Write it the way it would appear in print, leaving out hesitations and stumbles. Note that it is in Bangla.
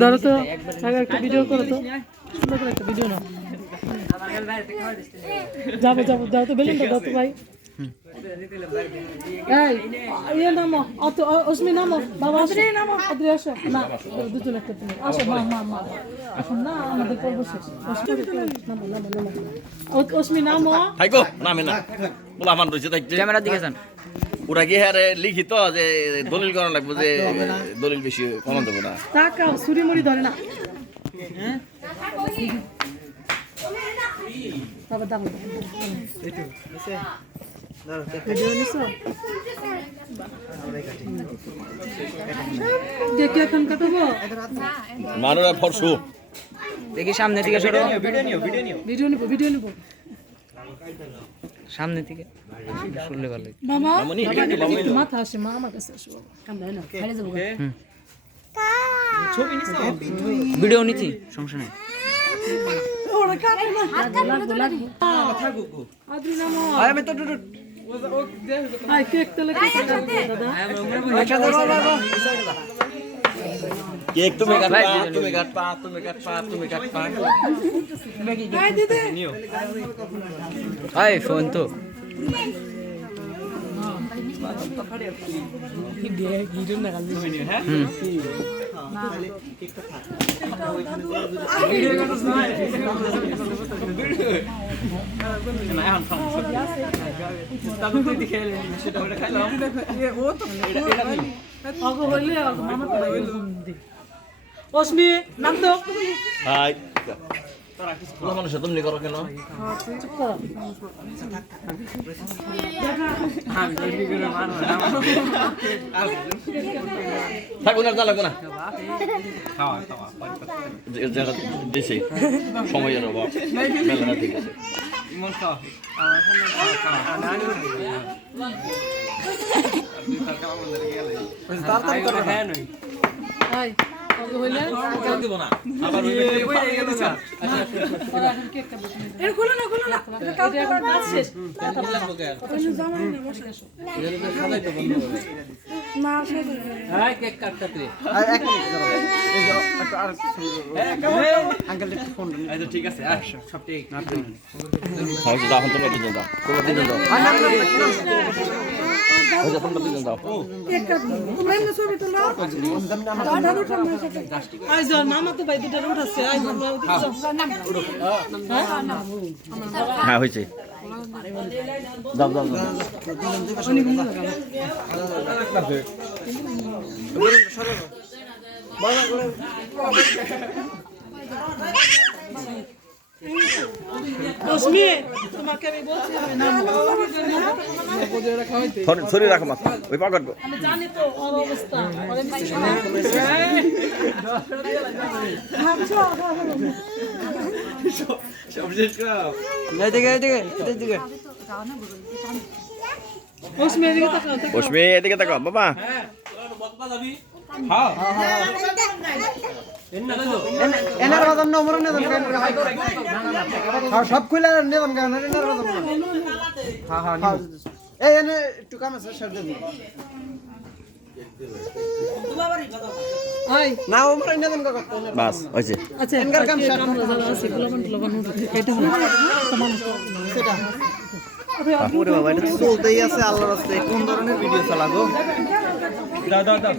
ধরো তো আগে একটা ভিডিও করো তো, সুন্দর করে একটা ভিডিও নাও। যাবো যাবো, যাও তো, বেলুনটা দাও তো ভাই। এই ইয়ে নামো, অত অস্মি নামো, বাবা অস্মি নামো, আদ্রি আসো না, দুজন একটা তুমি আসো, মা মা মা এখন না, আমাদের পর্ব শেষ। নামো নামো নামো, অস্মি নামো। থাকো নামে না, বলা মান রয়েছে থাকতে। ক্যামেরার দিকে যান। ওরা কি হ্যাঁ লিখিত যে দলিল করা লাগবে, যে দলিল বেশি কমান দেবো না। তাকাও, ছুরি মুড়ি ধরে না। বাবা দাও ভিডিও নিছো, দেখি এখন কাটাবো। মারো ফরসু দেখি সামনের দিকে সরো। ভিডিও নিবো, ভিডিও নিবো। সামনের দিকে শুনলে ভালো। মামা মাথা আসে, মা আমার কাছে আসো, কামড়া না খাইলে যাবো। ভিডিও নিচ্ছি, সমস্যা নেই। ওরা কাটে না, লাগবো লাগবো। আদ্রি নামো, আমি তো আই কেক তলে কেক দাদা। কেক তুমি কাট পা, তুমি কাট পা, তুমি কাট পা, তুমি কাট পা। আই দিদি আই ফোন তো অস্মি নাম তো হাই তোলা মানুষ তুমি করো কেন? থাকো না, যা লাগবো না, যেটা দিছি সময়ের অভাব, মেলাটা ঠিক আছে। আই হইলে দিব না আবার এর খুলো না, খুলো না, এটা কাজ শেষ। না হাই কেক কাটতে তুই আচ্ছা ঠিক আছে আর সব ঠিক না তুই হ্যাঁ দাও, এখন তোমরা দুজন দাও, তোমরা দুজন দাও, তোমরা দুজন দাও। কেক কাটবো, তোমরা এমনি ছবি তোলো। দাদা উঠান না সাথে। আই যাও, মামা তো ভাই দুটো উঠাচ্ছে। আই যাও, হ্যাঁ হয়েছে, দাও দাও দাও। অস্মি তোমাকে আমি বলছি, আমি নাম সরি রাখো মাথা, ওই পকেট আমি জানি তো ওর অবস্থা, ওর এমনি অস্মি এদিকে তাকাও, তাকাও। অস্মি এদিকে তাকাও বাবা। এনার বাদাম না ওমর নেবেন কেন হ্যাঁ সব খুলে নেবেন কেন এনার বাদাম না হ্যাঁ হ্যাঁ এই এনে একটু কাম আছে স্যার দেব আই না ওমর নেবেন কাকা বাস হয়েছে। আচ্ছা এনকার কাম শেষ, আমরা যারা আছি গোলাবান এটা হলো তোমার সেটা ওরে বাবা এটা চলতেই আছে আল্লাহর রাস্তায় কোন ধরনের ভিডিও চালাগো দাও দাও দাও